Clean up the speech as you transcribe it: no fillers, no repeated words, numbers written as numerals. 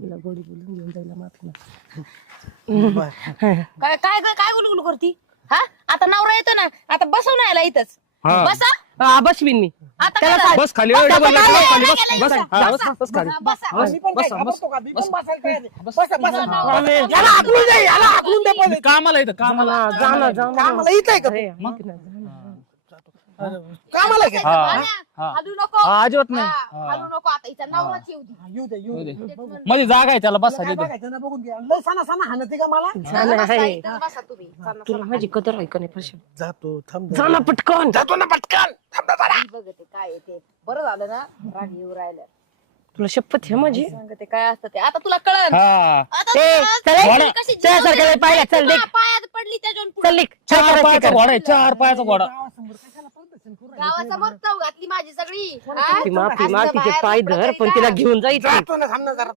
तिला गोडी बोलून घेऊन जायला माफी काय काय काय गुलगुल करती? हा आता नवरा येतो ना, आता बसव ना याला इथंच. हा. बसा बसवीन मी आता त्याला काय? बस खाली बसा, डबल बसा, खाली बस बसा, बस बसा, बस बस खाली बसा. मी पण काय बस, घाबरतो का? मी पण बसायला तयार आहे. बसा, बसा. बसा. याला हाकलून दे, याला हाकलून दे पहिले. कामाला येतं कामाला जाणं कामाला इथं आहे का तू? कामाला आहे का? हा. हलू नको. हा, अजिबात नाही. हा, हलू नको आता हिचा नवराच येऊ दे. येऊ दे, येऊ दे. मध्ये जागा आहे त्याला बस काय बघायचं ना, बघून घ्या. लय सणा हाणते का मला? बसा, इथंच बसा तुम्ही. तुला माझी कदर आहे का नाही पैसे जातो, थांब. जाणं पटकन जातो ना पटकन. थांब ना जरा. मी बघते काय आहे ते. बरं झालं ना राग येऊ राहिलं. तुला शपथ आहे माझी सांगते काय असतं ते. आता तुला कळन. हा आता ए, तुला चल, ए, कळलं कशी चल, जीव सारखं पाहिलं, चल, तुला निघ. पायात पडली त्याच्यावर पुढं. चल निघ. काय चार करायचं पायाचा कर. घोडा आहे 4 पायाचा घोडा गावासमोर कशाला प्रदर्शन करू राहिले? गावाचा मग चव घातली माझी सगळी. हा? ती माफी असं माफीचे बाहेर पाय पडलं धर तरी पण काय? तिला घेऊन जायचं जातो ना, थांब ना जरा.